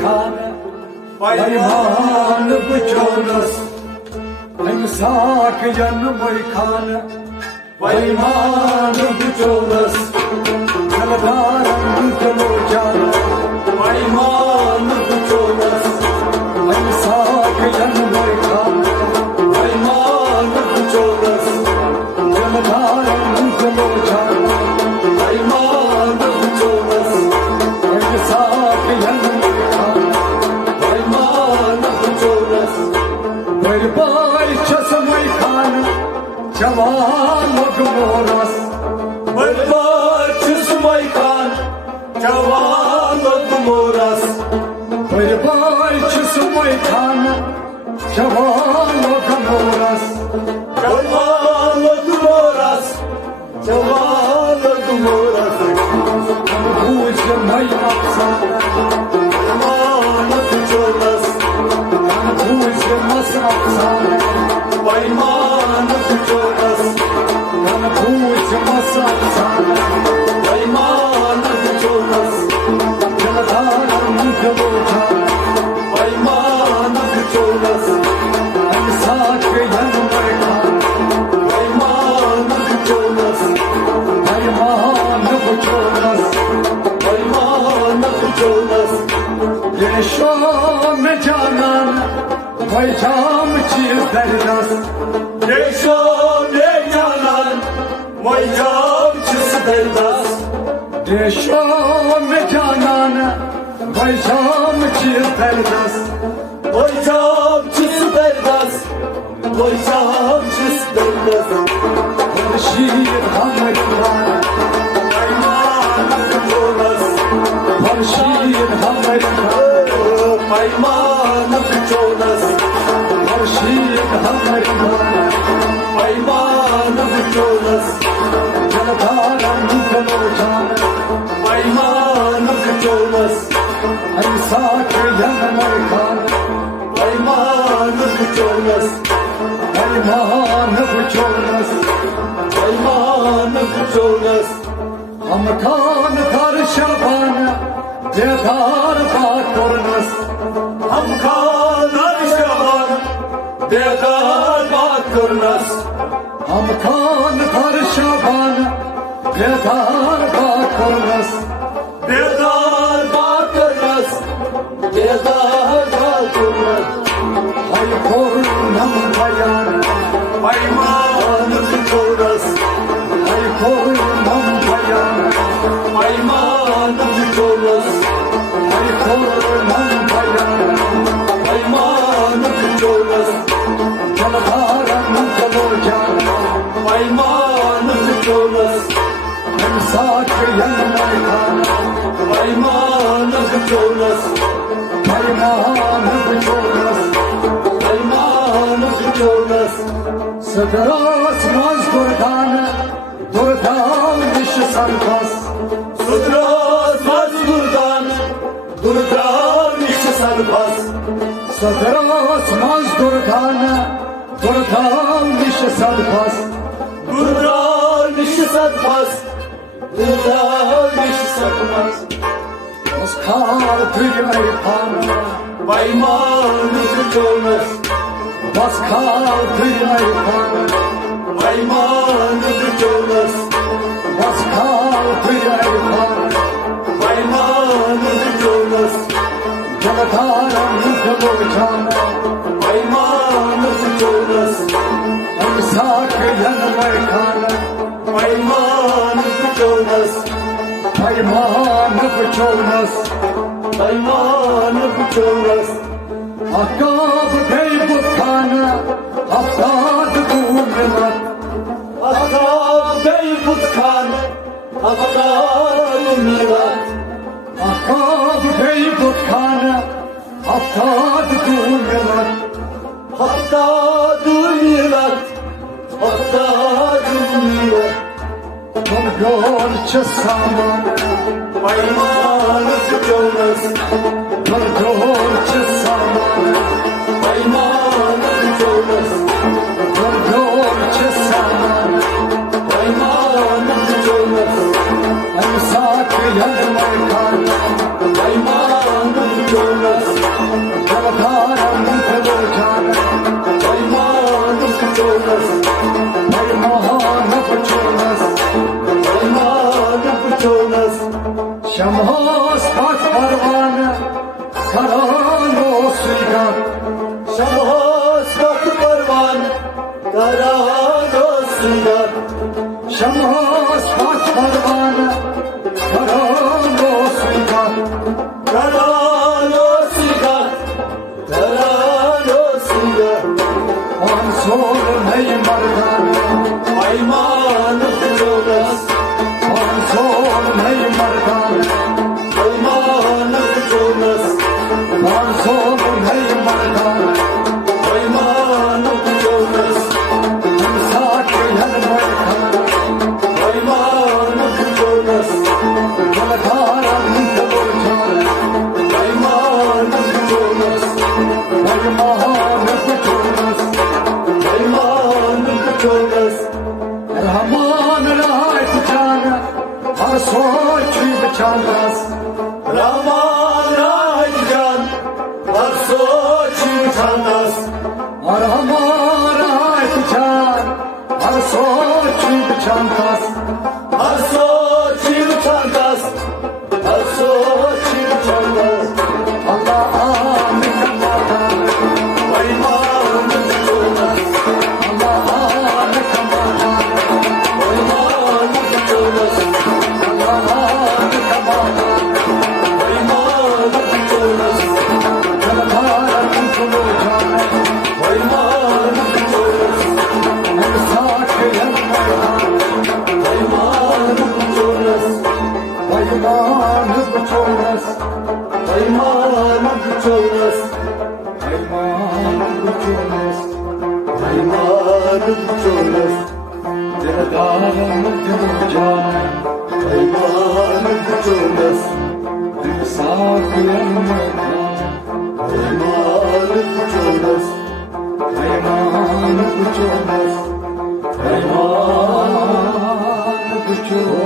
खान पैमान बुचोनस साक जन खान पैमान बुचोनस जलधारं जलोचान पैमान बुचोनस साक जन खान पैमान बुचोनस जलधारं जलोचान पैमान बुचोनस साक जन खान पैमान बुचोनस बरबार चसमय खान जवान मोरस बरबार चसमय खान जवान मोरस बरबार चसमय खान जवान मोरस जवान मोरस जवान मोरस भूज मई अफसान पैमान बुचोनस भूज मस अफसान पैमान बुचोनस भूज मस अफसान पैमान बुचोनस जलधारं जलोचान पैमान बुचोनस साक जन खान पैमान बुचोनस पैमान बुचोनस पैमान बुचोनस देशो में जानन पैजाम चीज दरदस देशो में जानन पैजाम चीज दरदस देशो में जानन पैजाम चीज दरदस पैजाम चीज दरदस पैजाम चीज दरदस बरशीर हमर खान पैमान बुचोनस बरशीर हमर खान पैमान बुचोनस बरशीर हमर खान पैमान बुचोनस जलधारं जलोचान पैमान बुचोनस साक जन खान पैमान बुचोनस पैमान बुचोनस पैमान बुचोनस हम खान थर शबान बेदार बातुरनस हम खान शबान बेदार बात करनस हम खान थर शबान बेदार बातुरनस बेदार बात करनस बेदार बात करनस हर पूर्णम बयान पैमान बुचोनस हर पूर्णम बयान पैमान बुचोनस हर पूर्णम बयान पैमान बुचोनस जलधारं जलोचान पैमान बुचोनस साक जन खान पैमान बुचोनस पैमान बुचोनस पैमान बुचोनस सदरास मज दुर्दान दुर्दान विश संकस सुद्रास मजदूरदान दुर्दान निश सरबस सदरास मज दुर्दान दुर्दान विश संकस दुर्दान निश सरबस दुर्दान निश सरबस उसखार दुर्य खान पैमान बुचोनस उसखार दुर्य खान पैमान बुचोनस उसखार दुर्य खान पैमान बुचोनस जलधारं जलोचान पैमान बुचोनस साक जन खान पैमान बुचोनस पैमान बुचोनस पैमान बुचोनस अकाब गई बुखान अफताद दूमिलत अकाब गई बुतखान अफतार मिलत अकाब गई बुखान अफताद दूमिलत अफतार मिलत अफतार मिलत बरगोर च सामान पैमान बुचोनस बरगोर च सामान पैमान बुचोनस बरगोर च सामान पैमान बुचोनस साक जन Khan पैमान बुचोनस Pansol ney mardan Aymanı çoğunuz Pansol ney mardan Aymanı çoğunuz Pansol ney mardan Aymanı çoğunuz Sakin mardan Aymanı çoğunuz Kalkaran kılırcan Aymanı çoğunuz Aymanı kuturuz Aymanı çoğunuz Rahman rahit cana Har soçi bçandas Rahman Aycan Arsoçi Tandas Rahman rahit can Har soçi bçandas Arsoçi Tandas Arsoçi Tandas Allah amin kamadan Aymanı çoğunuz Allah amin kamadan Aymanı çoğunuz Allah amin kamadan Aymanı çoğunuz Kalkaran kılırcan Aymanı çoğunuz Sakin mardan Aymanı çoğunuz Aymanı kuturuz Aymanı çoğunuz Aymanı kuturuz Aymanı çoğunuz Dildarım kılırcan Aymanı çoğunuz Sakin mardan Aymanı çoğunuz Aymanı kuturuz Aymanı kuturuz